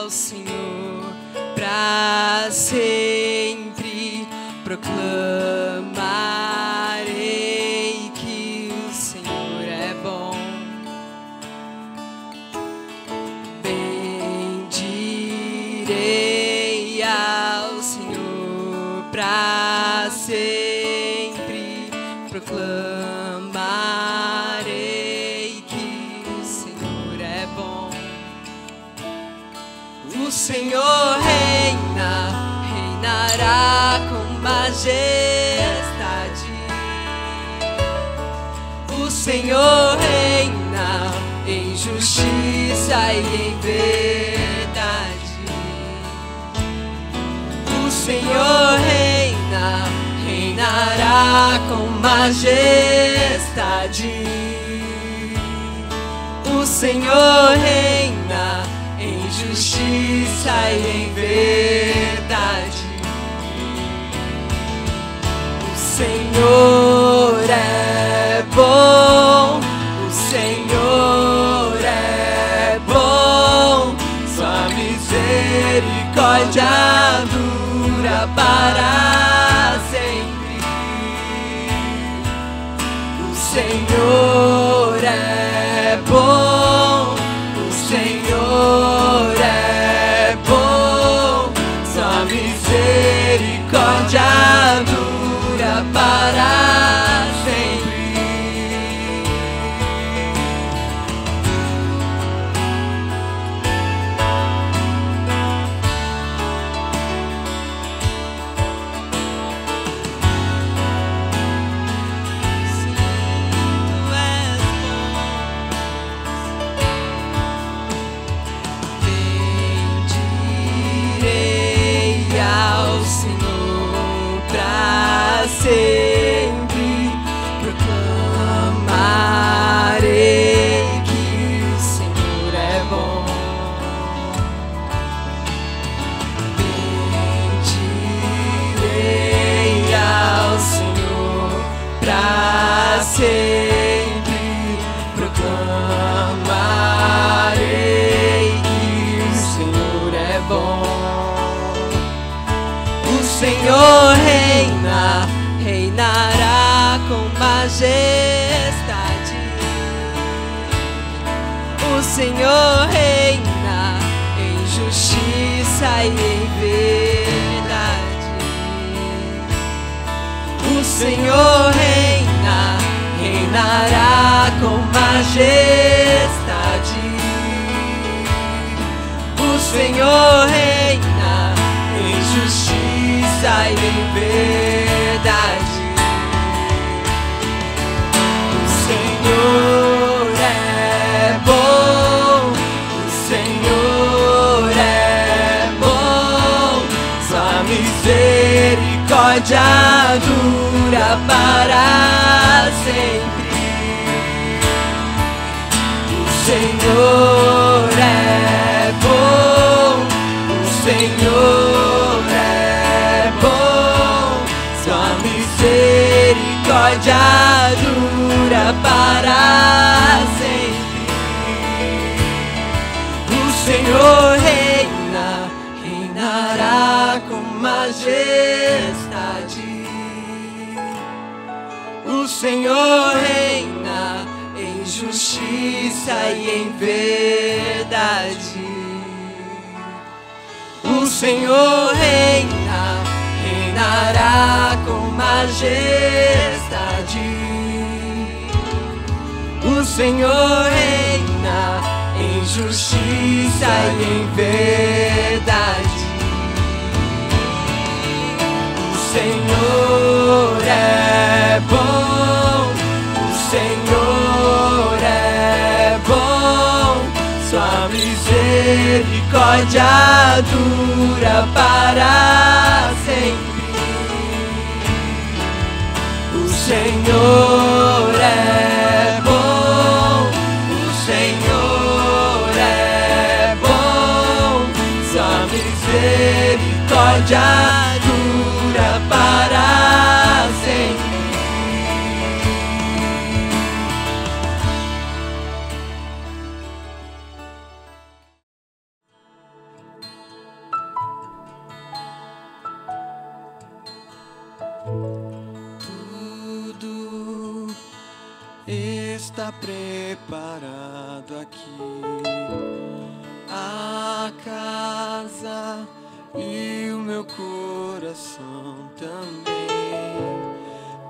ao Senhor para sempre. Proclamarei que o Senhor é bom. Bendirei ao Senhor para sempre. Proclamarei que o Senhor é bom. O Senhor reina, reinará com majestade. O Senhor reina em justiça e em verdade. O Senhor reina, reinará com majestade. O Senhor reina em justiça e em verdade. O Senhor é bom, o Senhor é bom, sua misericórdia dura para sempre. O Senhor é bom, o Senhor é bom, sua misericórdia dura para sempre. Sim, tu és bom. Bendirei ao Senhor para sempre. Proclamarei que o Senhor é bom. Bendirei ao Senhor para sempre. Proclamarei que o Senhor é bom. O Senhor reina, reinará com majestade. O Senhor reina em justiça e em verdade. O Senhor reina, reinará com majestade. O Senhor reina em justiça e em verdade. O Senhor é bom, o Senhor é bom, sua misericórdia dura para sempre. O Senhor é bom, o Senhor é bom, sua misericórdia dura para sempre. O Senhor reina, reinará com majestade. O Senhor reina em justiça e em verdade. O Senhor reina, reinará com majestade. O Senhor reina em justiça e em verdade. O Senhor é bom, o Senhor é bom, sua misericórdia dura para sempre. O Senhor é bom, o Senhor é bom, sua misericórdia dura para sempre. está preparado aqui. A casa e o meu coração também.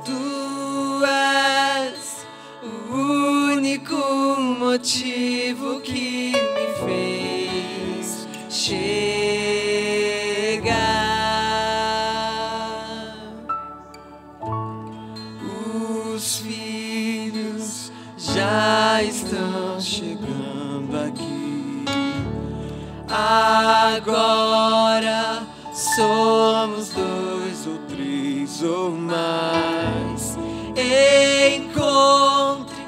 Tu és o único motivo que me fez chegar. Os filhos já estão chegando aqui. Agora somos 2 ou 3 ou mais. Encontre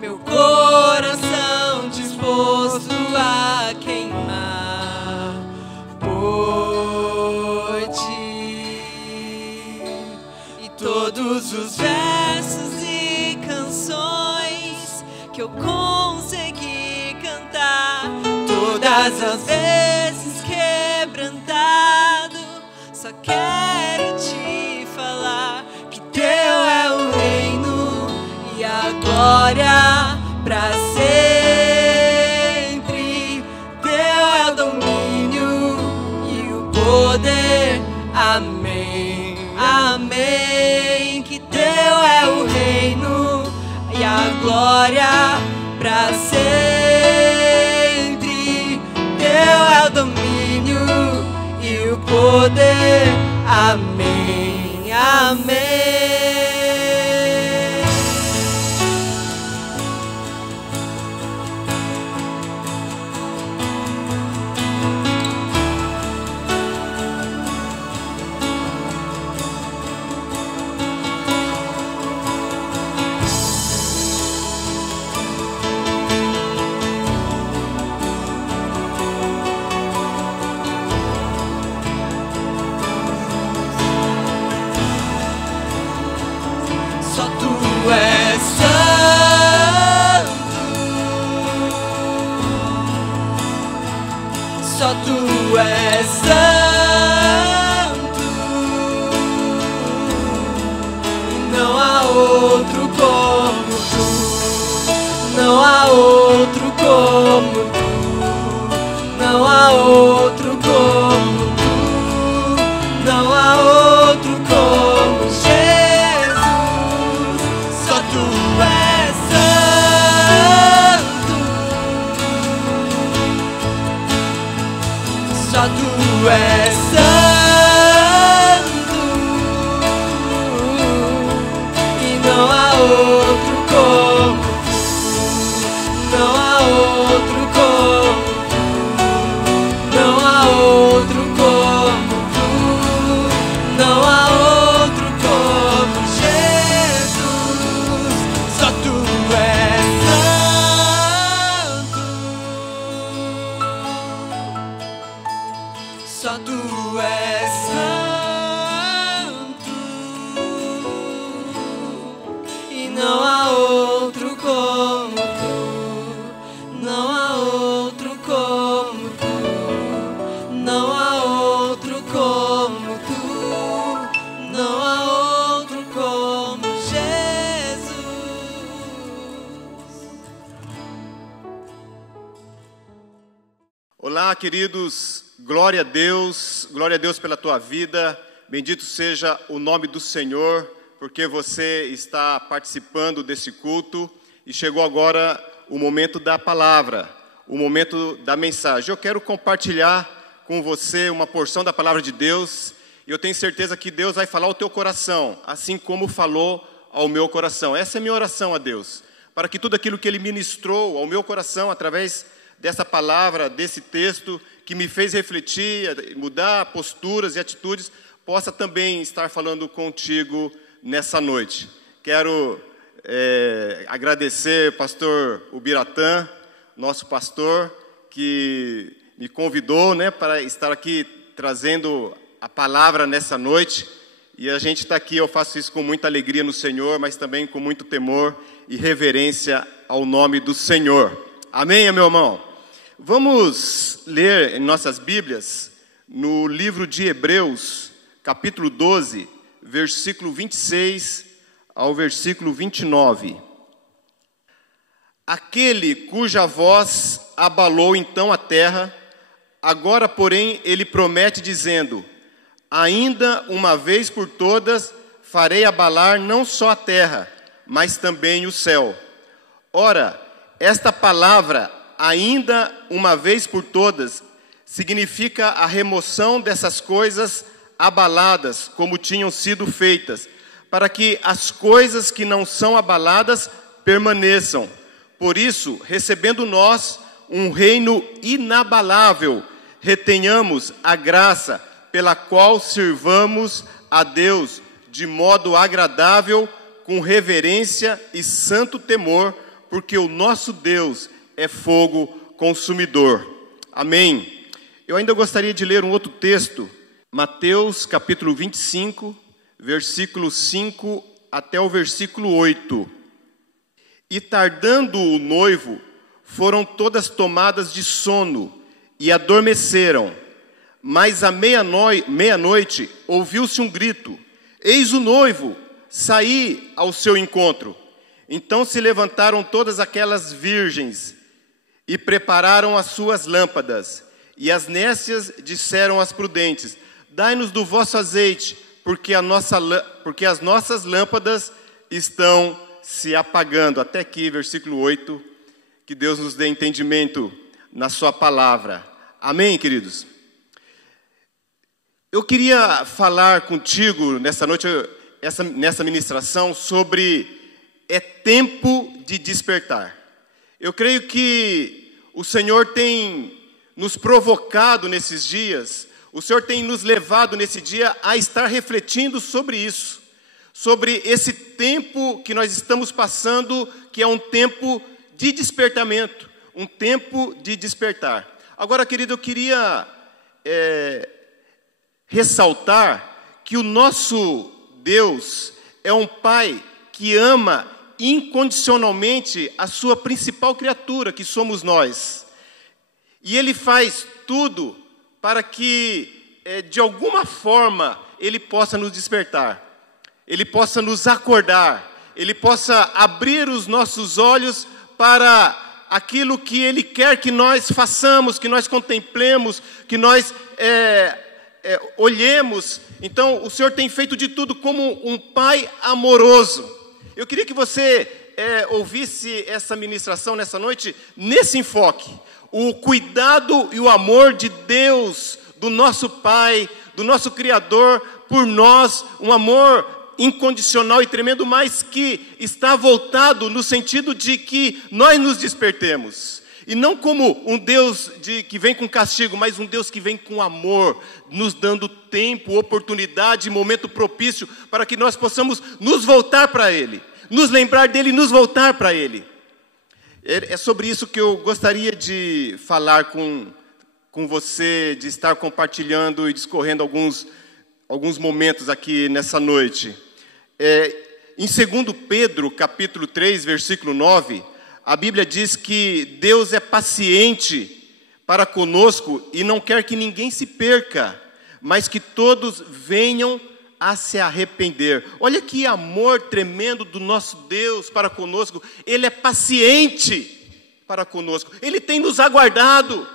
meu coração disposto a queimar por ti. E todos os versos e canções que eu consegui cantar, todas as vezes quebrantado, só quero te falar que teu é o reino e a glória pra sempre. Teu é o domínio e o poder. Amém, amém. Que teu é o reino e a glória pra sempre. Teu é o domínio e o poder. Amém, amém. Só tu és santo, só tu és santo, e não há outro como tu, não há outro como tu, não há outro como tu, não há outro como Jesus. Só tu és santo, e não há outro como tu, não há outro como tu, não há outro como tu, não há outro como Jesus. Só tu és santo. Só tu és santo, e não há outro como tu, não há outro como tu, não há outro como tu, não há outro como Jesus. Olá, queridos, glória a Deus pela tua vida, bendito seja o nome do Senhor, porque você está participando desse culto e chegou agora o momento da palavra, o momento da mensagem. Eu quero compartilhar com você uma porção da palavra de Deus e eu tenho certeza que Deus vai falar ao teu coração, assim como falou ao meu coração. Essa é a minha oração a Deus, para que tudo aquilo que Ele ministrou ao meu coração através dessa palavra, desse texto, que me fez refletir, mudar posturas e atitudes, possa também estar falando contigo nessa noite. Quero agradecer pastor Ubiratã, nosso pastor, que me convidou, para estar aqui trazendo a palavra nessa noite. E a gente está aqui, eu faço isso com muita alegria no Senhor, mas também com muito temor e reverência ao nome do Senhor. Amém, meu irmão? Vamos ler em nossas Bíblias, no livro de Hebreus, capítulo 12, versículo 26 ao versículo 29. aquele cuja voz abalou então a terra, agora, porém, ele promete dizendo: ainda uma vez por todas farei abalar não só a terra, mas também o céu. Ora, esta palavra, ainda uma vez por todas, significa a remoção dessas coisas abaladas, como tinham sido feitas, para que as coisas que não são abaladas permaneçam. Por isso, recebendo nós um reino inabalável, retenhamos a graça pela qual sirvamos a Deus de modo agradável, com reverência e santo temor, porque o nosso Deus é fogo consumidor. Amém. Eu ainda gostaria de ler um outro texto, Mateus capítulo 25, versículo 5 até o versículo 8. E tardando o noivo, foram todas tomadas de sono e adormeceram. Mas à meia-noite ouviu-se um grito: eis o noivo, saí ao seu encontro. Então se levantaram todas aquelas virgens e prepararam as suas lâmpadas. E as nécias disseram às prudentes: dai-nos do vosso azeite, porque as nossas lâmpadas estão se apagando. Até aqui, versículo 8. Que Deus nos dê entendimento na sua palavra. Amém, queridos? Eu queria falar contigo nessa noite, nessa ministração, sobre tempo de despertar. Eu creio que o Senhor tem nos provocado nesses dias, o Senhor tem nos levado nesse dia a estar refletindo sobre isso, sobre esse tempo que nós estamos passando, que é um tempo de despertamento, um tempo de despertar. Agora, querido, eu queria ressaltar que o nosso Deus é um Pai que ama incondicionalmente a sua principal criatura, que somos nós. E Ele faz tudo para que, de alguma forma, Ele possa nos despertar, Ele possa nos acordar, Ele possa abrir os nossos olhos para aquilo que Ele quer que nós façamos, que nós contemplemos, que nós olhemos. Então, o Senhor tem feito de tudo como um Pai amoroso. Eu queria que você ouvisse essa ministração nessa noite, nesse enfoque. O cuidado e o amor de Deus, do nosso Pai, do nosso Criador, por nós, um amor incondicional e tremendo, mas que está voltado no sentido de que nós nos despertemos. E não como um Deus que vem com castigo, mas um Deus que vem com amor, nos dando tempo, oportunidade, momento propício, para que nós possamos nos voltar para Ele, nos lembrar dEle e nos voltar para Ele. É sobre isso que eu gostaria de falar com você, de estar compartilhando e discorrendo alguns momentos aqui nessa noite. Em 2 Pedro, capítulo 3, versículo 9, a Bíblia diz que Deus é paciente para conosco e não quer que ninguém se perca, mas que todos venham a se arrepender. Olha que amor tremendo do nosso Deus para conosco. Ele é paciente para conosco. Ele tem nos aguardado.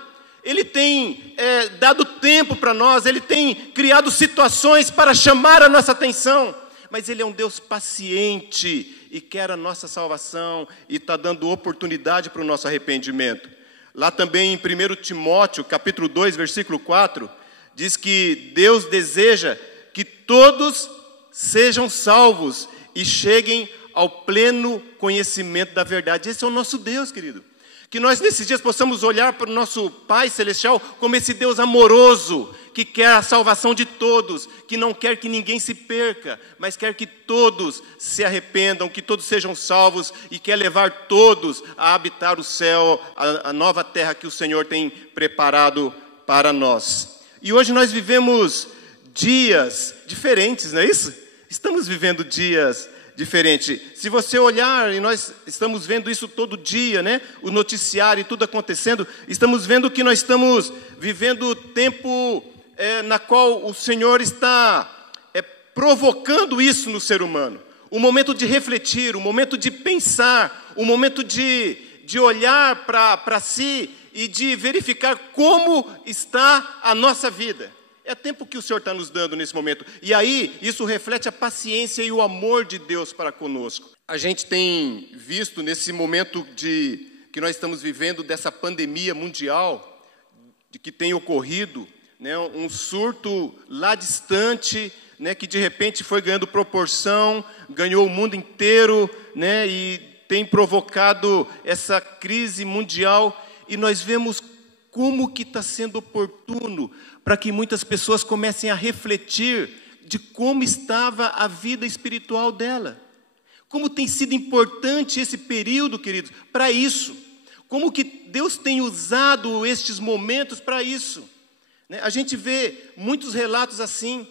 Ele tem dado tempo para nós. Ele tem criado situações para chamar a nossa atenção. Mas Ele é um Deus paciente e quer a nossa salvação e está dando oportunidade para o nosso arrependimento. Lá também em 1 Timóteo, capítulo 2, versículo 4, diz que Deus deseja que todos sejam salvos e cheguem ao pleno conhecimento da verdade. Esse é o nosso Deus, querido. Que nós nesses dias possamos olhar para o nosso Pai Celestial como esse Deus amoroso, que quer a salvação de todos, que não quer que ninguém se perca, mas quer que todos se arrependam, que todos sejam salvos e quer levar todos a habitar o céu, a nova terra que o Senhor tem preparado para nós. E hoje nós vivemos dias diferentes, não é isso? Estamos vivendo dias diferentes. Se você olhar, e nós estamos vendo isso todo dia, né? O noticiário e tudo acontecendo, estamos vendo que nós estamos vivendo tempo na qual o Senhor está provocando isso no ser humano. Um momento de refletir, um momento de pensar, um momento de de olhar para si e de verificar como está a nossa vida. É tempo que o Senhor está nos dando nesse momento. E aí, isso reflete a paciência e o amor de Deus para conosco. A gente tem visto nesse momento que nós estamos vivendo dessa pandemia mundial, de que tem ocorrido, né, um surto lá distante, né, que de repente foi ganhando proporção, ganhou o mundo inteiro, né, e tem provocado essa crise mundial. E nós vemos como que está sendo oportuno para que muitas pessoas comecem a refletir de como estava a vida espiritual dela. Como tem sido importante esse período, queridos, para isso. Como que Deus tem usado estes momentos para isso. A gente vê muitos relatos assim.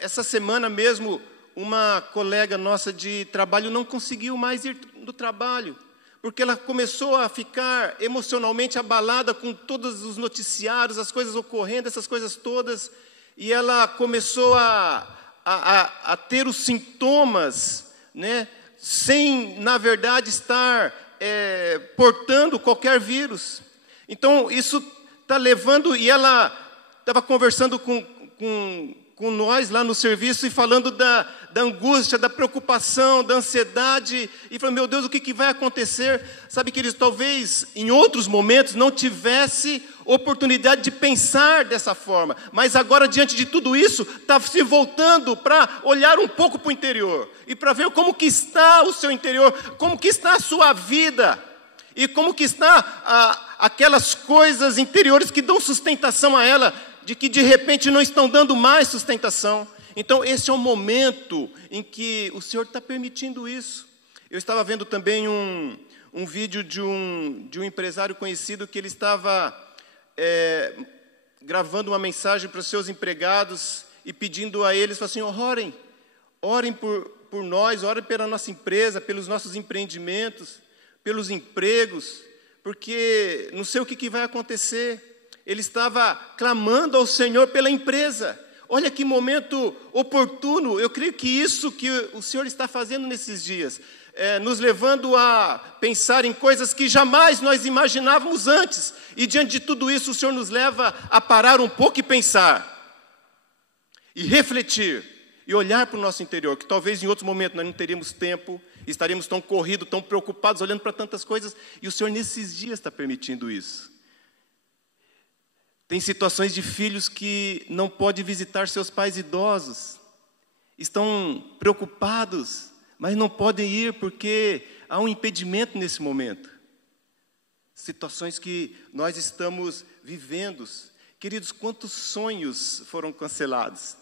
Essa semana mesmo, uma colega nossa de trabalho não conseguiu mais ir no trabalho, porque ela começou a ficar emocionalmente abalada com todos os noticiários, as coisas ocorrendo, essas coisas todas, e ela começou a ter os sintomas, né, sem, na verdade, estar portando qualquer vírus. Então, isso está levando, e ela estava conversando com nós lá no serviço e falando da angústia, da preocupação, da ansiedade, e falando, meu Deus, o que vai acontecer? Sabe, queridos, talvez em outros momentos não tivesse oportunidade de pensar dessa forma, mas agora, diante de tudo isso, está se voltando para olhar um pouco para o interior, e para ver como que está o seu interior, como que está a sua vida, e como que está aquelas coisas interiores que dão sustentação a ela, de que de repente não estão dando mais sustentação. Então esse é o momento em que o Senhor está permitindo isso. Eu estava vendo também um vídeo de um empresário conhecido que ele estava gravando uma mensagem para os seus empregados e pedindo a eles, falou assim, orem por nós, orem pela nossa empresa, pelos nossos empreendimentos, pelos empregos, porque não sei o que vai acontecer. Ele estava clamando ao Senhor pela empresa. Olha que momento oportuno. Eu creio que isso que o Senhor está fazendo nesses dias, nos levando a pensar em coisas que jamais nós imaginávamos antes. E diante de tudo isso, o Senhor nos leva a parar um pouco e pensar, e refletir, e olhar para o nosso interior, que talvez em outros momentos nós não teríamos tempo, estaríamos tão corridos, tão preocupados, olhando para tantas coisas, e o Senhor nesses dias está permitindo isso. Tem situações de filhos que não podem visitar seus pais idosos, estão preocupados, mas não podem ir porque há um impedimento nesse momento. Situações que nós estamos vivendo. Queridos, quantos sonhos foram cancelados?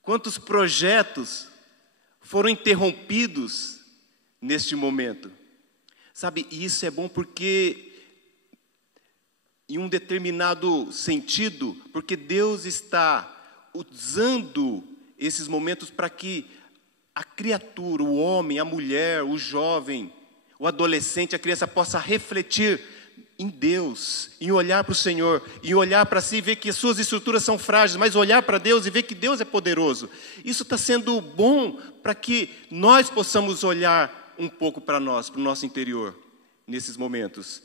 Quantos projetos foram interrompidos neste momento? Sabe, e isso é bom porque, em um determinado sentido, porque Deus está usando esses momentos para que a criatura, o homem, a mulher, o jovem, o adolescente, a criança possa refletir em Deus, em olhar para o Senhor, em olhar para si e ver que as suas estruturas são frágeis, mas olhar para Deus e ver que Deus é poderoso. Isso está sendo bom para que nós possamos olhar um pouco para nós, para o nosso interior, nesses momentos.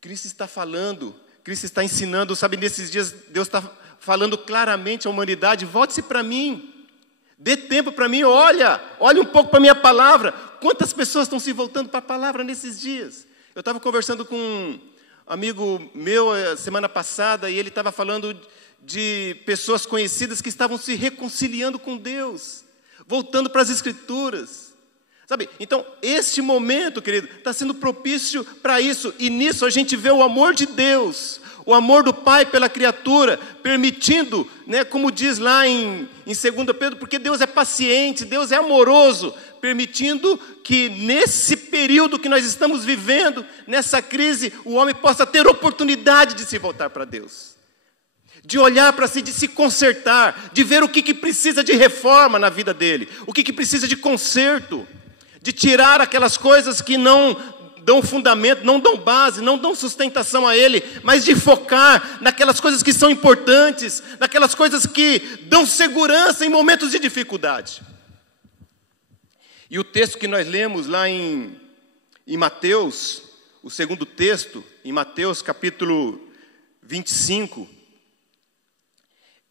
Cristo está falando, Cristo está ensinando, sabe, nesses dias Deus está falando claramente à humanidade, volte-se para mim, dê tempo para mim, olha um pouco para a minha palavra. Quantas pessoas estão se voltando para a palavra nesses dias? Eu estava conversando com um amigo meu semana passada e ele estava falando de pessoas conhecidas que estavam se reconciliando com Deus, voltando para as Escrituras. Sabe, então, este momento, querido, está sendo propício para isso. E nisso a gente vê o amor de Deus, o amor do Pai pela criatura, permitindo, né, como diz lá em 2 Pedro, porque Deus é paciente, Deus é amoroso, permitindo que nesse período que nós estamos vivendo, nessa crise, o homem possa ter oportunidade de se voltar para Deus, de olhar para si, de se consertar, de ver o que precisa de reforma na vida dele, o que precisa de conserto, de tirar aquelas coisas que não dão fundamento, não dão base, não dão sustentação a ele, mas de focar naquelas coisas que são importantes, naquelas coisas que dão segurança em momentos de dificuldade. E o texto que nós lemos lá em em Mateus, o segundo texto, em Mateus capítulo 25,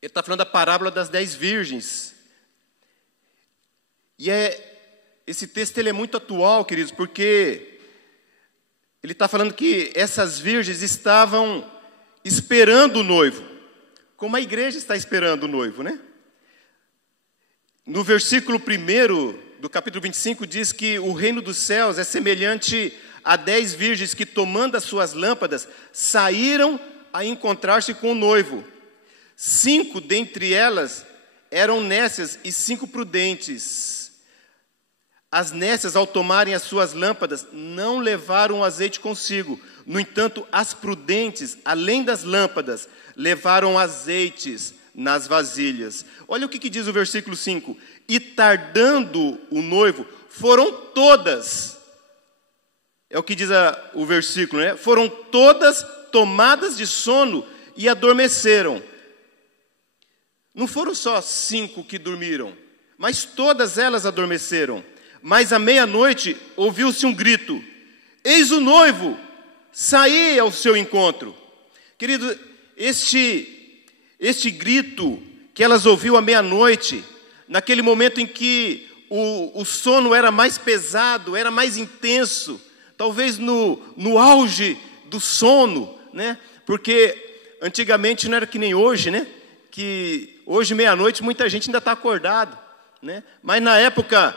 ele está falando da parábola das 10 virgens. E esse texto ele é muito atual, queridos, porque ele está falando que essas virgens estavam esperando o noivo, como a igreja está esperando o noivo, né? No versículo 1 do capítulo 25 diz que o reino dos céus é semelhante a 10 virgens que, tomando as suas lâmpadas, saíram a encontrar-se com o noivo. 5 dentre elas eram nécias e 5 prudentes. As nécias, ao tomarem as suas lâmpadas, não levaram azeite consigo. No entanto, as prudentes, além das lâmpadas, levaram azeites nas vasilhas. Olha o que diz o versículo 5. E tardando o noivo, foram todas, é o que diz o versículo, né? Foram todas tomadas de sono e adormeceram. Não foram só 5 que dormiram, mas todas elas adormeceram. Mas à meia-noite ouviu-se um grito: eis o noivo, saí ao seu encontro. Querido, este grito que elas ouviram à meia-noite, naquele momento em que o sono era mais pesado, era mais intenso, talvez no auge do sono, né? Porque antigamente não era que nem hoje, né? Que hoje, meia-noite, muita gente ainda está acordado, né? Mas na época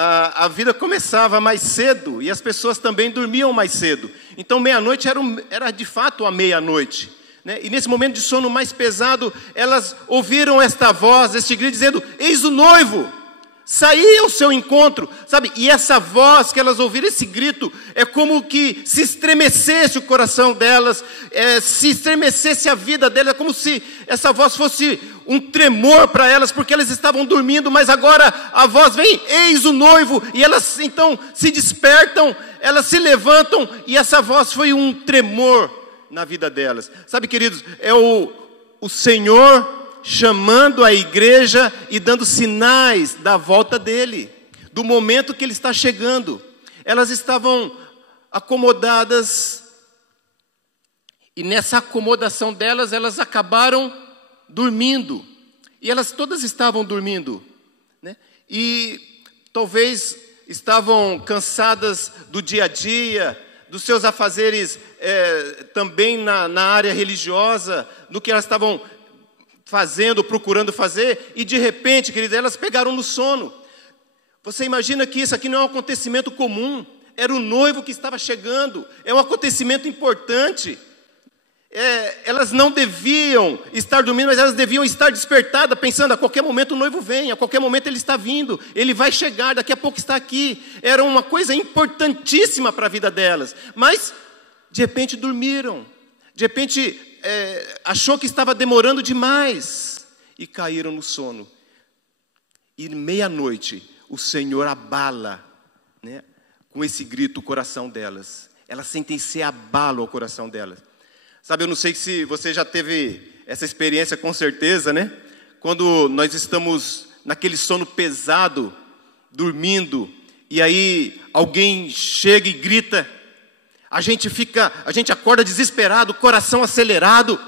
a vida começava mais cedo e as pessoas também dormiam mais cedo. Então meia-noite era de fato a meia-noite, né? E nesse momento de sono mais pesado, elas ouviram esta voz, este grito dizendo: eis o noivo, saí ao seu encontro, sabe? E essa voz que elas ouviram, esse grito, é como que se estremecesse o coração delas, se estremecesse a vida delas, é como se essa voz fosse um tremor para elas, porque elas estavam dormindo, mas agora a voz vem: eis o noivo, e elas então se despertam, elas se levantam, e essa voz foi um tremor na vida delas. Sabe, queridos, é o Senhor chamando a igreja e dando sinais da volta dele, do momento que ele está chegando. Elas estavam acomodadas, e nessa acomodação delas, elas acabaram dormindo, e elas todas estavam dormindo, né? E talvez estavam cansadas do dia a dia, dos seus afazeres também na área religiosa, do que elas estavam fazendo, procurando fazer, e de repente, queridos, elas pegaram no sono. Você imagina que isso aqui não é um acontecimento comum, era o noivo que estava chegando, é um acontecimento importante. Elas não deviam estar dormindo, mas elas deviam estar despertadas, pensando: a qualquer momento o noivo vem, a qualquer momento ele está vindo, ele vai chegar, daqui a pouco está aqui. Era uma coisa importantíssima para a vida delas, mas de repente dormiram, de repente achou que estava demorando demais e caíram no sono. E meia-noite o Senhor abala, né, com esse grito o coração delas. Elas sentem esse abalo ao coração delas. Sabe, eu não sei se você já teve essa experiência, com certeza, né? Quando nós estamos naquele sono pesado, dormindo, e aí alguém chega e grita, a gente acorda desesperado, coração acelerado,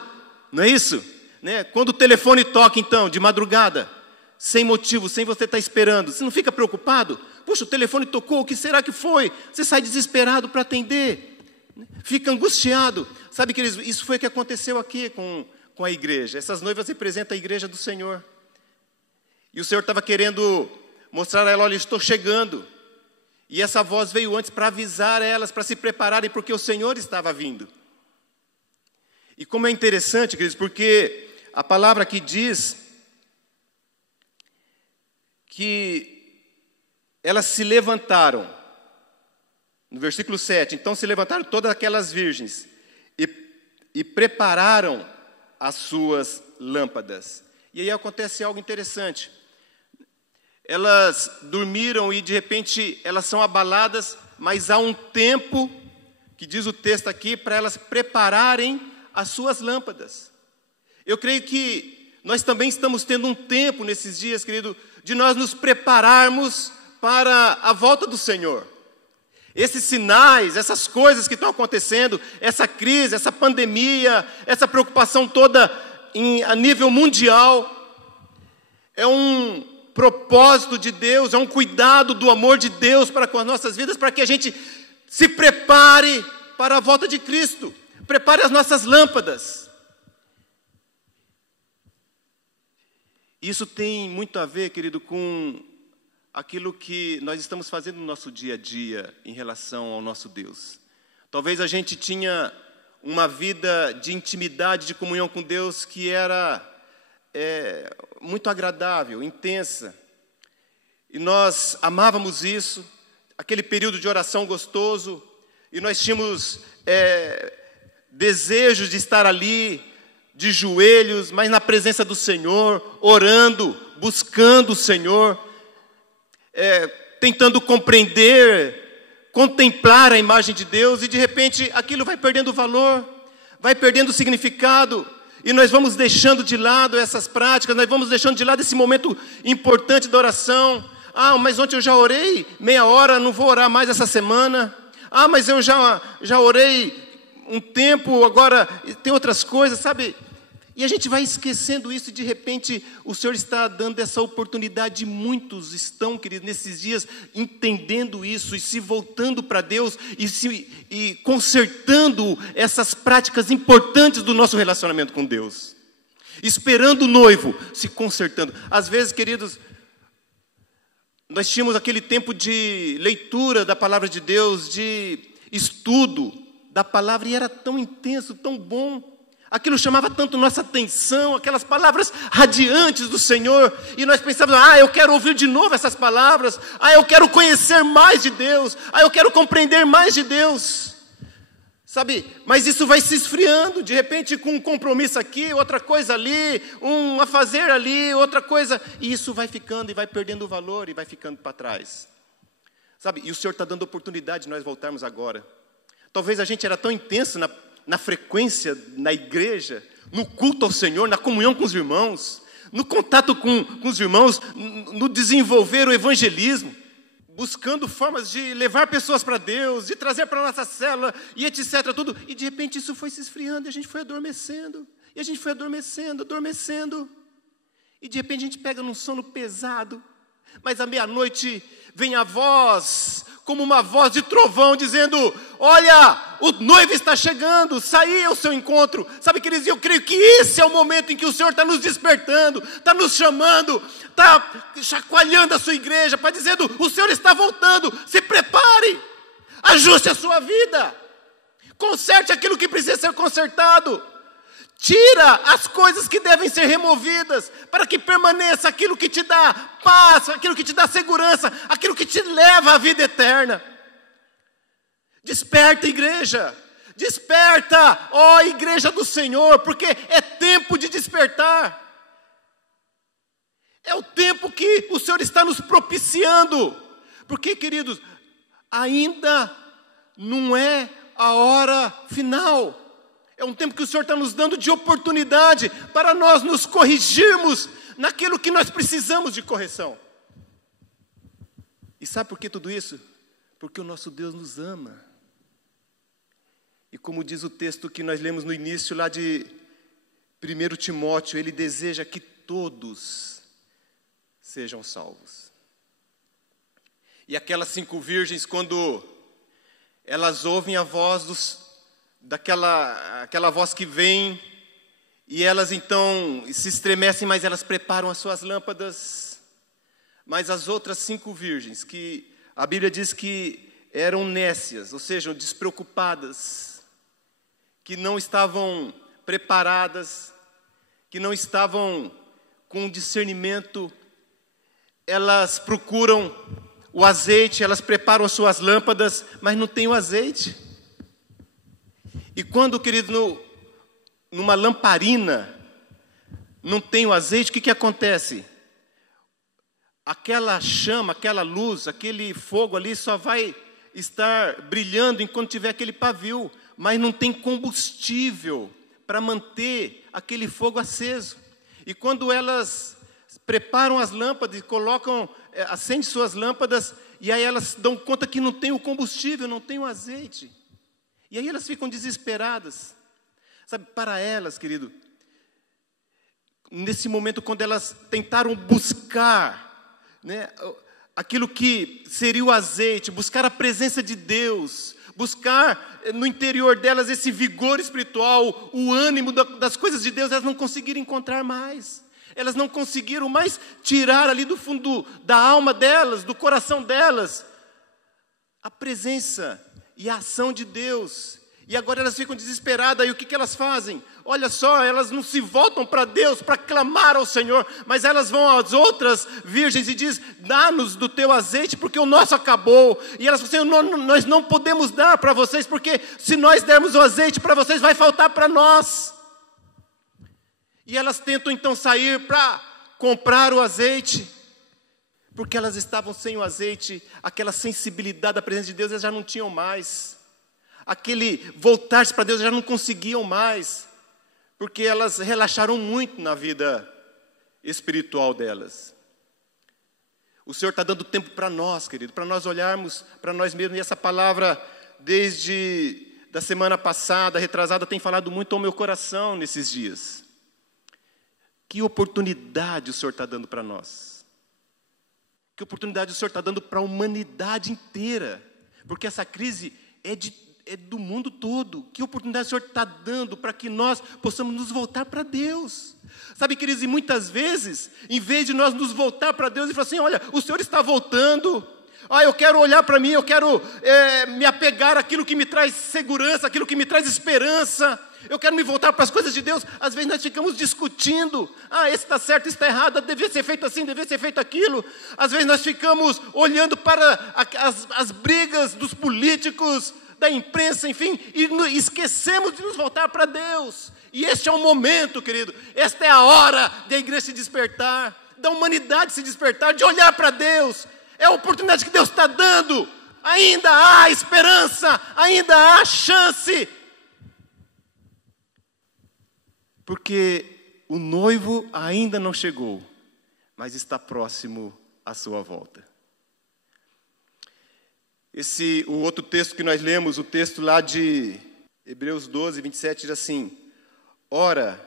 não é isso? Né? Quando o telefone toca, então, de madrugada, sem motivo, sem você estar esperando, você não fica preocupado? Puxa, o telefone tocou, o que será que foi? Você sai desesperado para atender, fica angustiado. Sabe, queridos, isso foi o que aconteceu aqui com a igreja. Essas noivas representam a igreja do Senhor. E o Senhor estava querendo mostrar a ela: olha, estou chegando. E essa voz veio antes para avisar elas, para se prepararem, porque o Senhor estava vindo. E como é interessante, queridos, porque a palavra aqui diz que elas se levantaram. No versículo 7, então se levantaram todas aquelas virgens e prepararam as suas lâmpadas. E aí acontece algo interessante. Elas dormiram e de repente elas são abaladas, mas há um tempo, que diz o texto aqui, para elas prepararem as suas lâmpadas. Eu creio que nós também estamos tendo um tempo nesses dias, querido, de nós nos prepararmos para a volta do Senhor. Esses sinais, essas coisas que estão acontecendo, essa crise, essa pandemia, essa preocupação toda a nível mundial, é um propósito de Deus, é um cuidado do amor de Deus para com as nossas vidas, para que a gente se prepare para a volta de Cristo, prepare as nossas lâmpadas. Isso tem muito a ver, querido, com aquilo que nós estamos fazendo no nosso dia a dia em relação ao nosso Deus. Talvez a gente tinha uma vida de intimidade, de comunhão com Deus que era muito agradável, intensa. E nós amávamos isso, aquele período de oração gostoso, e nós tínhamos desejos de estar ali, de joelhos, mas na presença do Senhor, orando, buscando o Senhor, tentando compreender, contemplar a imagem de Deus, e de repente aquilo vai perdendo valor, vai perdendo significado, e nós vamos deixando de lado essas práticas, nós vamos deixando de lado esse momento importante da oração. Ah, mas ontem eu já orei meia hora, não vou orar mais essa semana. Ah, mas eu já orei um tempo, agora tem outras coisas, sabe? E a gente vai esquecendo isso, e de repente o Senhor está dando essa oportunidade. Muitos estão, queridos, nesses dias entendendo isso e se voltando para Deus e consertando essas práticas importantes do nosso relacionamento com Deus. Esperando o noivo, se consertando. Às vezes, queridos, nós tínhamos aquele tempo de leitura da palavra de Deus, de estudo da palavra, e era tão intenso, tão bom. Aquilo chamava tanto nossa atenção, aquelas palavras radiantes do Senhor, e nós pensávamos, eu quero ouvir de novo essas palavras, eu quero conhecer mais de Deus, eu quero compreender mais de Deus, sabe? Mas isso vai se esfriando, de repente com um compromisso aqui, outra coisa ali, um a fazer ali, outra coisa, e isso vai ficando e vai perdendo o valor e vai ficando para trás, sabe? E o Senhor está dando oportunidade de nós voltarmos agora. Talvez a gente era tão intenso na frequência, na igreja, no culto ao Senhor, na comunhão com os irmãos, no contato com os irmãos, no desenvolver o evangelismo, buscando formas de levar pessoas para Deus, de trazer para a nossa célula, e etc. tudo. E de repente isso foi se esfriando, e a gente foi adormecendo, e a gente foi adormecendo. E de repente a gente pega num sono pesado, mas à meia-noite vem a voz, como uma voz de trovão, dizendo, olha, o noivo está chegando, saí ao seu encontro. Sabe, queridos, eu creio que esse é o momento em que o Senhor está nos despertando, está nos chamando, está chacoalhando a sua igreja, para dizendo, o Senhor está voltando, se prepare, ajuste a sua vida, conserte aquilo que precisa ser consertado, tira as coisas que devem ser removidas, para que permaneça aquilo que te dá paz, aquilo que te dá segurança, aquilo que te leva à vida eterna. Desperta, igreja, desperta, ó igreja do Senhor, porque é tempo de despertar. É o tempo que o Senhor está nos propiciando, porque, queridos, ainda não é a hora final. É um tempo que o Senhor está nos dando de oportunidade para nós nos corrigirmos naquilo que nós precisamos de correção. E sabe por que tudo isso? Porque o nosso Deus nos ama. E como diz o texto que nós lemos no início lá de 1 Timóteo, Ele deseja que todos sejam salvos. E aquelas 5 virgens, quando elas ouvem a voz aquela voz que vem, e elas então se estremecem, mas elas preparam as suas lâmpadas. Mas as outras 5 virgens, que a Bíblia diz que eram nécias, ou seja, despreocupadas, que não estavam preparadas, que não estavam com discernimento, elas procuram o azeite, elas preparam as suas lâmpadas, mas não tem o azeite. E quando, querido, numa lamparina não tem o azeite, o que acontece? Aquela chama, aquela luz, aquele fogo ali só vai estar brilhando enquanto tiver aquele pavio, mas não tem combustível para manter aquele fogo aceso. E quando elas preparam as lâmpadas e acendem suas lâmpadas, e aí elas dão conta que não tem o combustível, não tem o azeite. E aí elas ficam desesperadas. Sabe, para elas, querido, nesse momento quando elas tentaram buscar, né, aquilo que seria o azeite, buscar a presença de Deus, buscar no interior delas esse vigor espiritual, o ânimo das coisas de Deus, elas não conseguiram encontrar mais. Elas não conseguiram mais tirar ali do fundo da alma delas, do coração delas, a presença e a ação de Deus. E agora elas ficam desesperadas, e o que elas fazem? Olha só, elas não se voltam para Deus para clamar ao Senhor, mas elas vão às outras virgens e dizem, dá-nos do teu azeite, porque o nosso acabou. E elas falam assim, nós não podemos dar para vocês, porque se nós dermos o azeite para vocês, vai faltar para nós. E elas tentam então sair para comprar o azeite, porque elas estavam sem o azeite, aquela sensibilidade da presença de Deus, elas já não tinham mais. Aquele voltar-se para Deus já não conseguiam mais, porque elas relaxaram muito na vida espiritual delas. O Senhor está dando tempo para nós, querido, para nós olharmos para nós mesmos, e essa palavra, desde da semana passada, retrasada, tem falado muito ao meu coração nesses dias. Que oportunidade o Senhor está dando para nós? Que oportunidade o Senhor está dando para a humanidade inteira? Porque essa crise é do mundo todo. Que oportunidade o Senhor está dando para que nós possamos nos voltar para Deus? Sabe, queridos, e muitas vezes, em vez de nós nos voltar para Deus e falar assim, olha, o Senhor está voltando, eu quero olhar para mim, eu quero me apegar àquilo que me traz segurança, àquilo que me traz esperança, eu quero me voltar para as coisas de Deus. Às vezes nós ficamos discutindo, esse está certo, esse está errado, devia ser feito assim, devia ser feito aquilo. Às vezes nós ficamos olhando para as brigas dos políticos, da imprensa, enfim, e esquecemos de nos voltar para Deus. E este é o momento, querido, esta é a hora da igreja se despertar, da humanidade se despertar, de olhar para Deus. É a oportunidade que Deus está dando. Ainda há esperança, ainda há chance. Porque o noivo ainda não chegou, mas está próximo à sua volta. O outro texto que nós lemos, o texto lá de Hebreus 12, 27, diz assim, ora,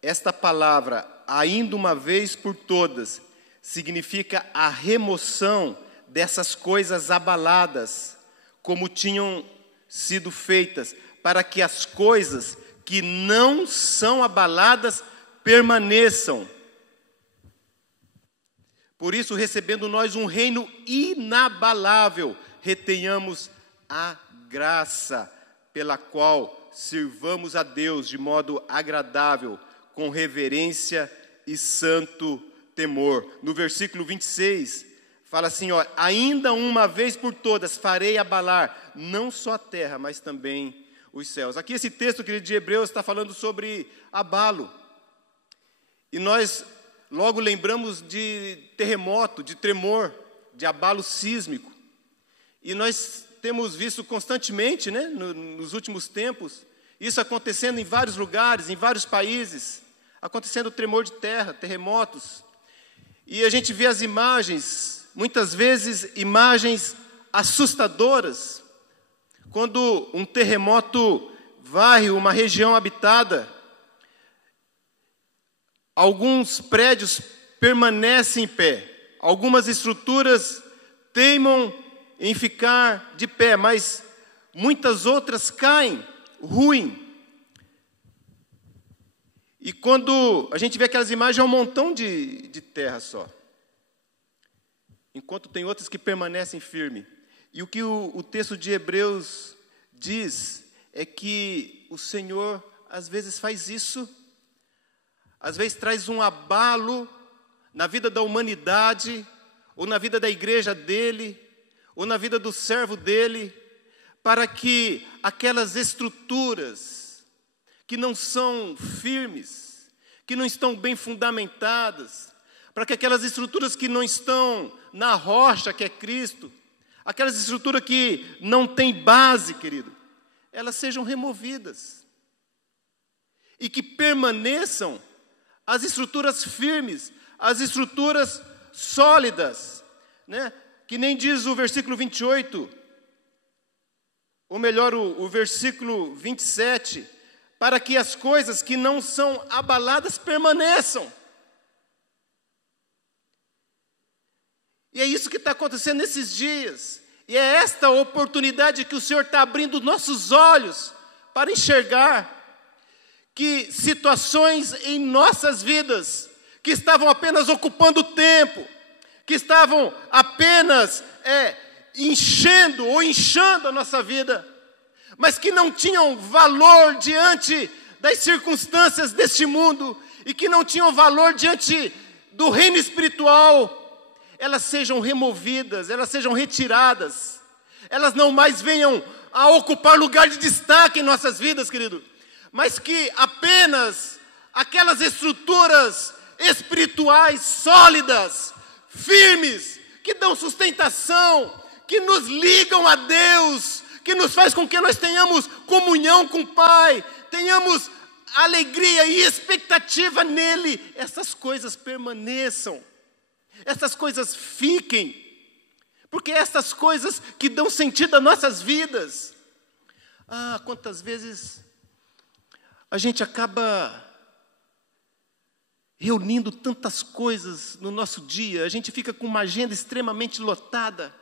esta palavra, ainda uma vez por todas, significa a remoção dessas coisas abaladas, como tinham sido feitas, para que as coisas que não são abaladas permaneçam. Por isso, recebendo nós um reino inabalável, retenhamos a graça pela qual sirvamos a Deus de modo agradável, com reverência e santo temor. No versículo 26, fala assim, ainda uma vez por todas farei abalar, não só a terra, mas também os céus. Aqui esse texto, querido, de Hebreus está falando sobre abalo. E nós logo lembramos de terremoto, de tremor, de abalo sísmico. E nós temos visto constantemente, né, nos últimos tempos, isso acontecendo em vários lugares, em vários países, acontecendo tremor de terra, terremotos. E a gente vê as imagens, muitas vezes imagens assustadoras, quando um terremoto varre uma região habitada, alguns prédios permanecem em pé, algumas estruturas teimam em ficar de pé, mas muitas outras caem, ruem. E quando a gente vê aquelas imagens, é um montão de terra só, enquanto tem outras que permanecem firmes. E o que o texto de Hebreus diz é que o Senhor às vezes faz isso, às vezes traz um abalo na vida da humanidade, ou na vida da igreja dele, ou na vida do servo dele, para que aquelas estruturas que não são firmes, que não estão bem fundamentadas, para que aquelas estruturas que não estão na rocha que é Cristo, aquelas estruturas que não têm base, querido, elas sejam removidas. E que permaneçam as estruturas firmes, as estruturas sólidas, né? que nem diz o versículo 28, ou melhor, o versículo 27, para que as coisas que não são abaladas permaneçam. E é isso que está acontecendo nesses dias. E é esta oportunidade que o Senhor está abrindo nossos olhos para enxergar que situações em nossas vidas, que estavam apenas ocupando tempo, que estavam apenas enchendo ou inchando a nossa vida, mas que não tinham valor diante das circunstâncias deste mundo, e que não tinham valor diante do reino espiritual, elas sejam removidas, elas sejam retiradas, elas não mais venham a ocupar lugar de destaque em nossas vidas, querido, mas que apenas aquelas estruturas espirituais sólidas, firmes, que dão sustentação, que nos ligam a Deus, que nos faz com que nós tenhamos comunhão com o Pai, tenhamos alegria e expectativa nele, essas coisas permaneçam, essas coisas fiquem, porque essas coisas que dão sentido às nossas vidas. Quantas vezes a gente acaba reunindo tantas coisas no nosso dia, a gente fica com uma agenda extremamente lotada,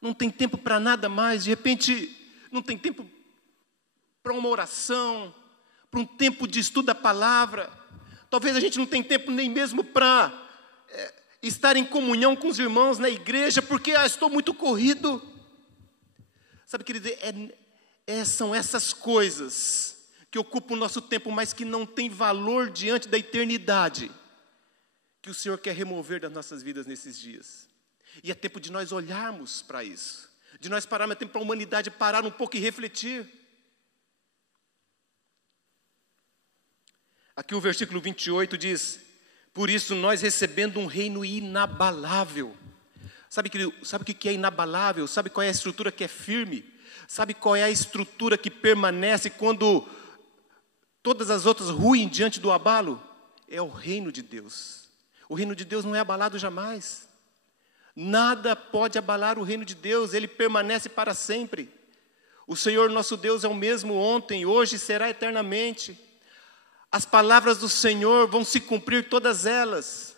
não tem tempo para nada mais, de repente não tem tempo para uma oração, para um tempo de estudo da palavra, talvez a gente não tenha tempo nem mesmo para estar em comunhão com os irmãos na igreja, porque estou muito corrido. Sabe, querido, são essas coisas que ocupam o nosso tempo, mas que não tem valor diante da eternidade, que o Senhor quer remover das nossas vidas nesses dias. E é tempo de nós olharmos para isso, de nós pararmos, é tempo para a humanidade parar um pouco e refletir. Aqui o versículo 28 diz: por isso nós, recebendo um reino inabalável. Sabe o que é inabalável? Sabe qual é a estrutura que é firme? Sabe qual é a estrutura que permanece quando todas as outras ruem diante do abalo? É o reino de Deus. O reino de Deus não é abalado jamais. Nada pode abalar o reino de Deus, ele permanece para sempre. O Senhor nosso Deus é o mesmo ontem, hoje e será eternamente. As palavras do Senhor vão se cumprir todas elas.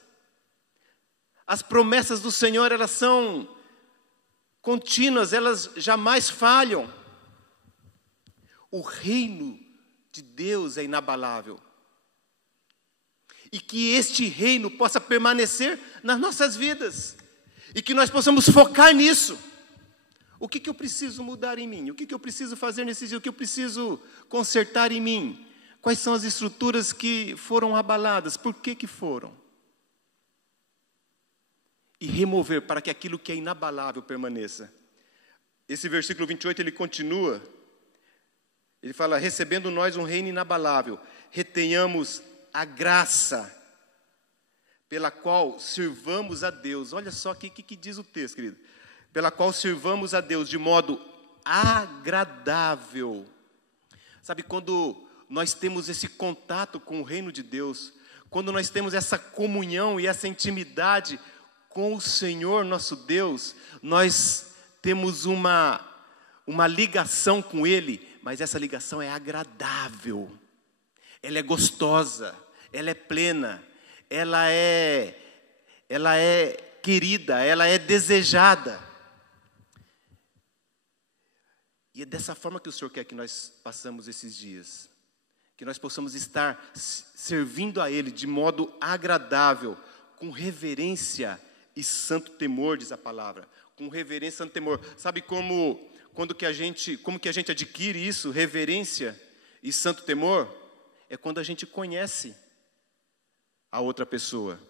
As promessas do Senhor, elas são contínuas, elas jamais falham. O reino de Deus é inabalável. E que este reino possa permanecer nas nossas vidas. E que nós possamos focar nisso. O que eu preciso mudar em mim? O que eu preciso fazer nesses dias? O que eu preciso consertar em mim? Quais são as estruturas que foram abaladas? Por que foram? E remover para que aquilo que é inabalável permaneça. Esse versículo 28, ele continua. Ele fala: recebendo nós um reino inabalável, retenhamos a graça pela qual sirvamos a Deus. Olha só o que diz o texto, querido. Pela qual sirvamos a Deus de modo agradável. Sabe, quando nós temos esse contato com o reino de Deus, quando nós temos essa comunhão e essa intimidade com o Senhor nosso Deus, nós temos uma ligação com Ele, mas essa ligação é agradável, ela é gostosa, ela é plena, ela é querida, ela é desejada. E é dessa forma que o Senhor quer que nós passamos esses dias. Que nós possamos estar servindo a Ele de modo agradável, com reverência e santo temor, diz a palavra. Com reverência e santo temor. Sabe como que a gente adquire isso, reverência e santo temor? É quando a gente conhece a outra pessoa.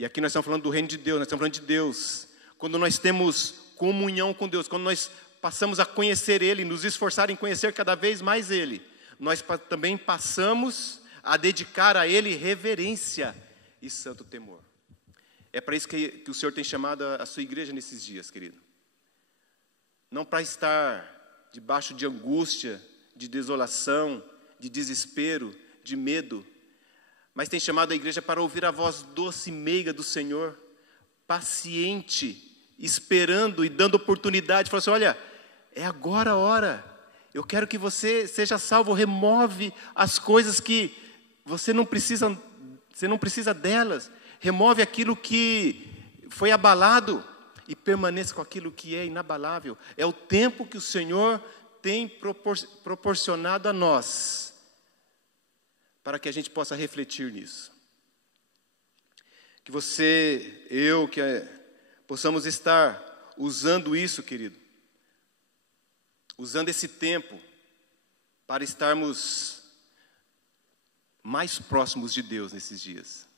E aqui nós estamos falando do reino de Deus, nós estamos falando de Deus. Quando nós temos comunhão com Deus, quando nós passamos a conhecer Ele, nos esforçar em conhecer cada vez mais Ele, nós também passamos a dedicar a Ele reverência e santo temor. É para isso que o Senhor tem chamado a sua igreja nesses dias, querido. Não para estar debaixo de angústia, de desolação, de desespero, de medo, mas tem chamado a igreja para ouvir a voz doce e meiga do Senhor, paciente esperando e dando oportunidade, falando assim, olha, é agora a hora, eu quero que você seja salvo, remove as coisas que você não precisa delas, remove aquilo que foi abalado e permaneça com aquilo que é inabalável. É o tempo que o Senhor tem proporcionado a nós, para que a gente possa refletir nisso. Que você, eu, possamos estar usando isso, querido, usando esse tempo para estarmos mais próximos de Deus nesses dias.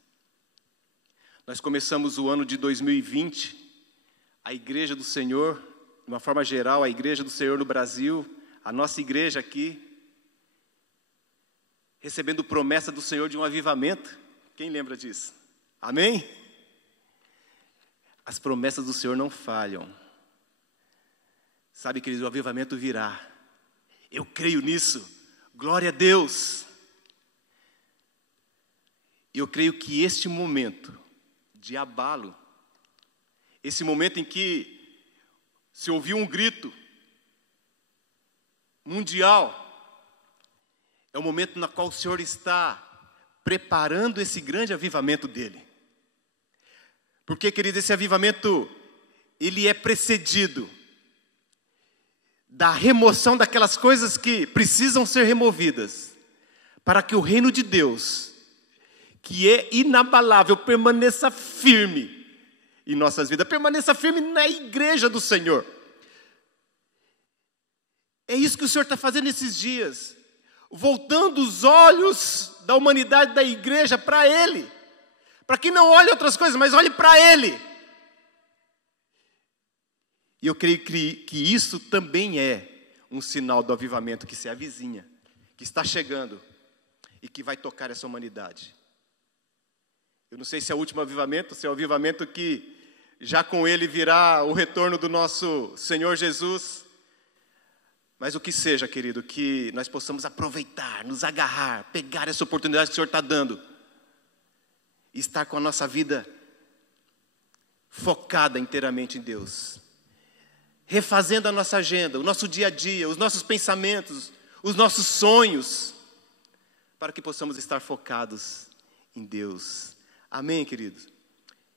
Nós começamos o ano de 2020, a Igreja do Senhor, de uma forma geral, a Igreja do Senhor no Brasil, a nossa igreja aqui, recebendo promessa do Senhor de um avivamento. Quem lembra disso? Amém? As promessas do Senhor não falham. Sabe, queridos, o avivamento virá. Eu creio nisso. Glória a Deus. Eu creio que este momento de abalo, esse momento em que se ouviu um grito mundial, é o momento no qual o Senhor está preparando esse grande avivamento dele. Porque, querido, esse avivamento, ele é precedido da remoção daquelas coisas que precisam ser removidas, para que o reino de Deus, que é inabalável, permaneça firme em nossas vidas, permaneça firme na igreja do Senhor. É isso que o Senhor está fazendo nesses dias, voltando os olhos da humanidade, da igreja, para Ele, para que não olhe outras coisas, mas olhe para Ele. E eu creio que isso também é um sinal do avivamento que se avizinha, que está chegando e que vai tocar essa humanidade. Eu não sei se é o último avivamento, se é o avivamento que já com ele virá o retorno do nosso Senhor Jesus. Mas o que seja, querido, que nós possamos aproveitar, nos agarrar, pegar essa oportunidade que o Senhor está dando e estar com a nossa vida focada inteiramente em Deus, refazendo a nossa agenda, o nosso dia a dia, os nossos pensamentos, os nossos sonhos, para que possamos estar focados em Deus. Amém, queridos?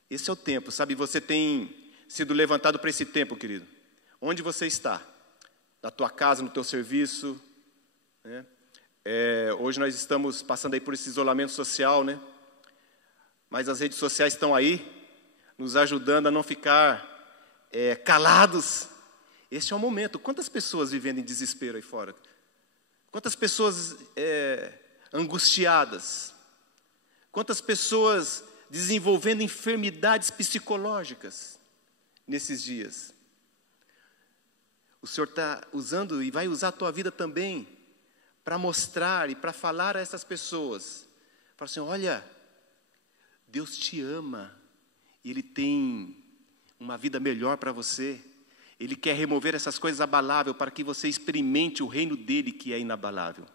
Esse é o tempo, sabe? Você tem sido levantado para esse tempo, querido. Onde você está? Na tua casa, no teu serviço, né? Hoje nós estamos passando aí por esse isolamento social, né? Mas as redes sociais estão aí, nos ajudando a não ficar calados. Este é o momento. Quantas pessoas vivendo em desespero aí fora? Quantas pessoas angustiadas? Quantas pessoas desenvolvendo enfermidades psicológicas nesses dias? O Senhor está usando e vai usar a tua vida também para mostrar e para falar a essas pessoas. Fala assim, olha, Deus te ama e Ele tem uma vida melhor para você. Ele quer remover essas coisas abaláveis para que você experimente o reino dEle que é inabalável.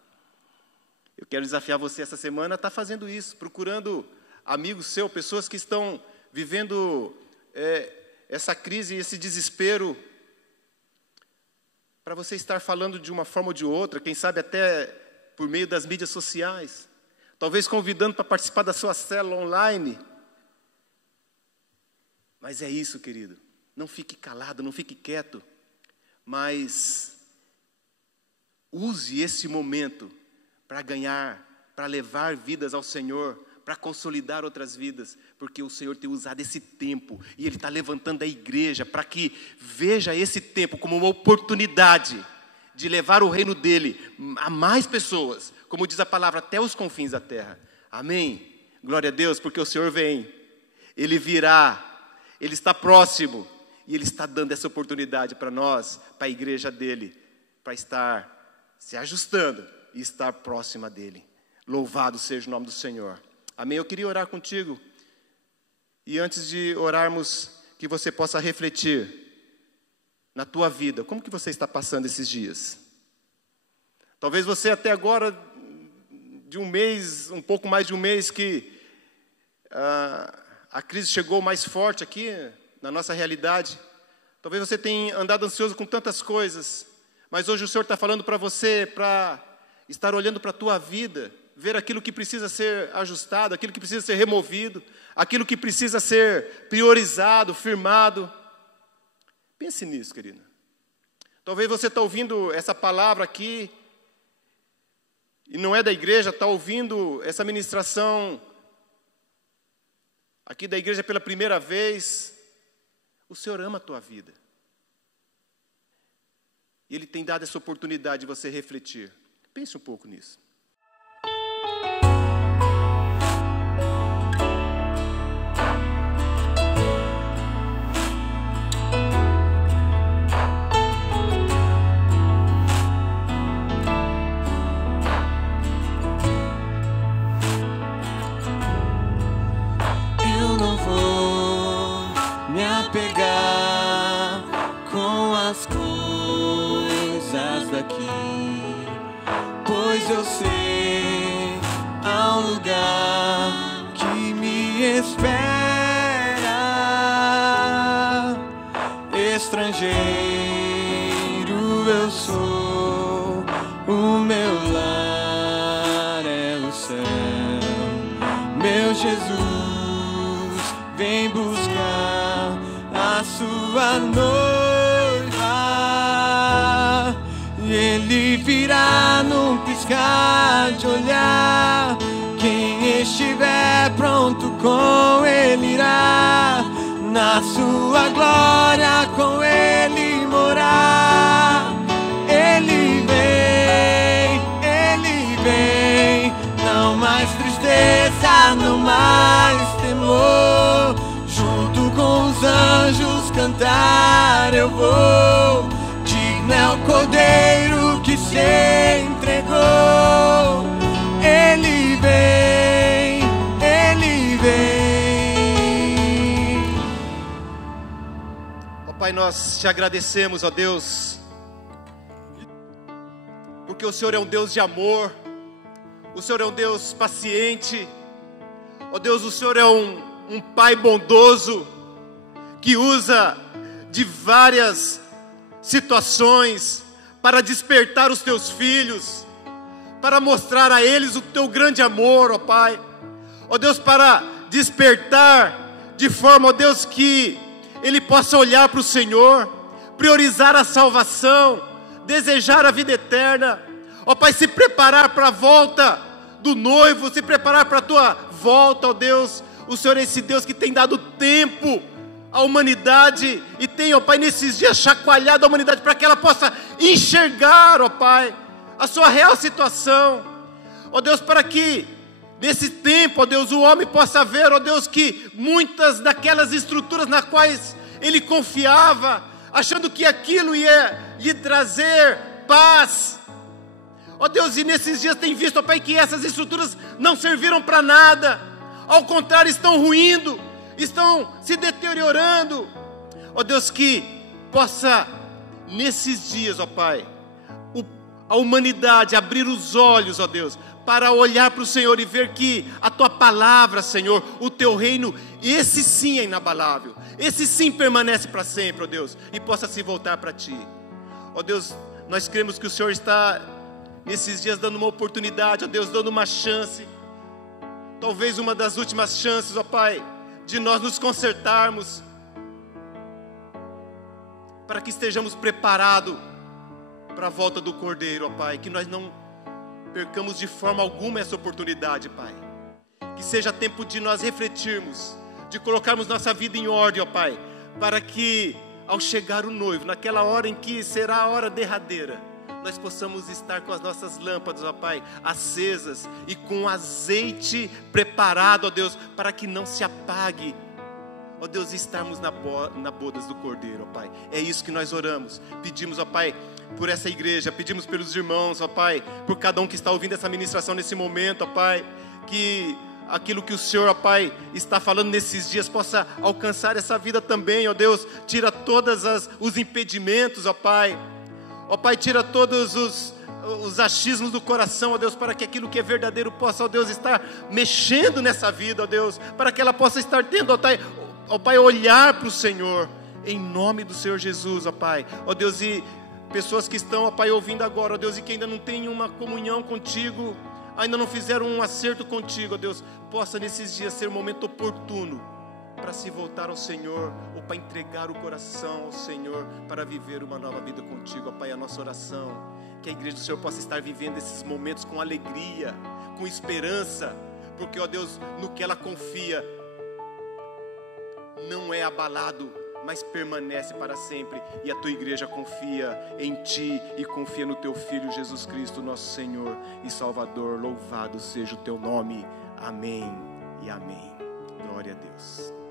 Eu quero desafiar você essa semana a estar fazendo isso, procurando amigos seus, pessoas que estão vivendo essa crise, esse desespero, para você estar falando de uma forma ou de outra, quem sabe até por meio das mídias sociais, talvez convidando para participar da sua célula online. Mas é isso, querido, não fique calado, não fique quieto, mas use esse momento para ganhar, para levar vidas ao Senhor, para consolidar outras vidas, porque o Senhor tem usado esse tempo, e Ele está levantando a igreja, para que veja esse tempo como uma oportunidade de levar o reino dEle a mais pessoas, como diz a palavra, até os confins da terra. Amém? Glória a Deus, porque o Senhor vem, Ele virá, Ele está próximo, e Ele está dando essa oportunidade para nós, para a igreja dEle, para estar se ajustando e estar próxima dEle. Louvado seja o nome do Senhor. Amém? Eu queria orar contigo. E antes de orarmos, que você possa refletir na tua vida. Como que você está passando esses dias? Talvez você até agora, de um mês, um pouco mais de um mês, que a crise chegou mais forte aqui na nossa realidade. Talvez você tenha andado ansioso com tantas coisas, mas hoje o Senhor está falando para você, para estar olhando para a tua vida, ver aquilo que precisa ser ajustado, aquilo que precisa ser removido, aquilo que precisa ser priorizado, firmado. Pense nisso, querido. Talvez você está ouvindo essa palavra aqui, e não é da igreja, está ouvindo essa ministração aqui da igreja pela primeira vez. O Senhor ama a tua vida. E Ele tem dado essa oportunidade de você refletir. Pense um pouco nisso. Eu não vou me apegar com as coisas daqui, pois eu sei há um lugar que me espera. Estrangeiro eu sou, o meu lar é o céu. Meu Jesus vem buscar a sua noiva, e Ele virá num piscar de olhar. Quem estiver pronto com Ele irá, na sua glória com Ele morar. Ele vem, não mais tristeza, não mais temor. Junto com os anjos cantar eu vou. Digno é o Cordeiro que se entregou. Ele vem, Ele vem. Ó Pai, nós te agradecemos, ó Deus, porque o Senhor é um Deus de amor, o Senhor é um Deus paciente, ó Deus, o Senhor é um Pai bondoso, que usa de várias situações para despertar os teus filhos, para mostrar a eles o teu grande amor, ó Pai, ó Deus, para despertar de forma, ó Deus, que ele possa olhar para o Senhor, priorizar a salvação, desejar a vida eterna, ó Pai, se preparar para a volta do noivo, se preparar para a tua volta, ó Deus. O Senhor é esse Deus que tem dado tempo à humanidade e tem, ó Pai, nesses dias chacoalhado a humanidade para que ela possa enxergar, ó Pai, a sua real situação, ó Deus, para que nesse tempo, ó Deus, o homem possa ver, ó Deus, que muitas daquelas estruturas nas quais ele confiava, achando que aquilo ia lhe trazer paz, ó Deus, e nesses dias tem visto, ó Pai, que essas estruturas não serviram para nada, ao contrário, estão ruindo, estão se deteriorando, ó Deus, que possa nesses dias, ó Pai, a humanidade abrir os olhos, ó Deus, para olhar para o Senhor e ver que a Tua palavra, Senhor, o Teu reino, esse sim é inabalável, esse sim permanece para sempre, ó Deus, e possa se voltar para Ti. Ó Deus, nós cremos que o Senhor está nesses dias dando uma oportunidade, ó Deus, dando uma chance, talvez uma das últimas chances, ó Pai, de nós nos consertarmos, para que estejamos preparados para a volta do Cordeiro, ó Pai, que nós não percamos de forma alguma essa oportunidade, Pai, que seja tempo de nós refletirmos, de colocarmos nossa vida em ordem, ó Pai, para que ao chegar o noivo, naquela hora em que será a hora derradeira, nós possamos estar com as nossas lâmpadas, ó Pai, acesas e com azeite preparado, ó Deus, para que não se apague, ó Deus, estarmos na bodas do Cordeiro, ó Pai. É isso que nós oramos, pedimos, ó Pai, por essa igreja, pedimos pelos irmãos, ó Pai, por cada um que está ouvindo essa ministração nesse momento, ó Pai, que aquilo que o Senhor, ó Pai, está falando nesses dias possa alcançar essa vida também, ó Deus. Tira todos os impedimentos, ó Pai. Ó Pai, tira todos os achismos do coração, ó Deus, para que aquilo que é verdadeiro possa, ó Deus, estar mexendo nessa vida, ó Deus, para que ela possa estar tendo, ó Pai, olhar para o Senhor, em nome do Senhor Jesus, ó Pai. Ó Deus, e pessoas que estão, ó Pai, ouvindo agora, ó Deus, e que ainda não têm uma comunhão contigo, ainda não fizeram um acerto contigo, ó Deus, possa nesses dias ser um momento oportuno para se voltar ao Senhor, ou para entregar o coração ao Senhor, para viver uma nova vida contigo, ó Pai. A nossa oração, que a igreja do Senhor possa estar vivendo esses momentos com alegria, com esperança, porque, ó Deus, no que ela confia, não é abalado, mas permanece para sempre. E a tua igreja confia em Ti e confia no Teu Filho Jesus Cristo, nosso Senhor e Salvador. Louvado seja o Teu nome. Amém e amém. Glória a Deus.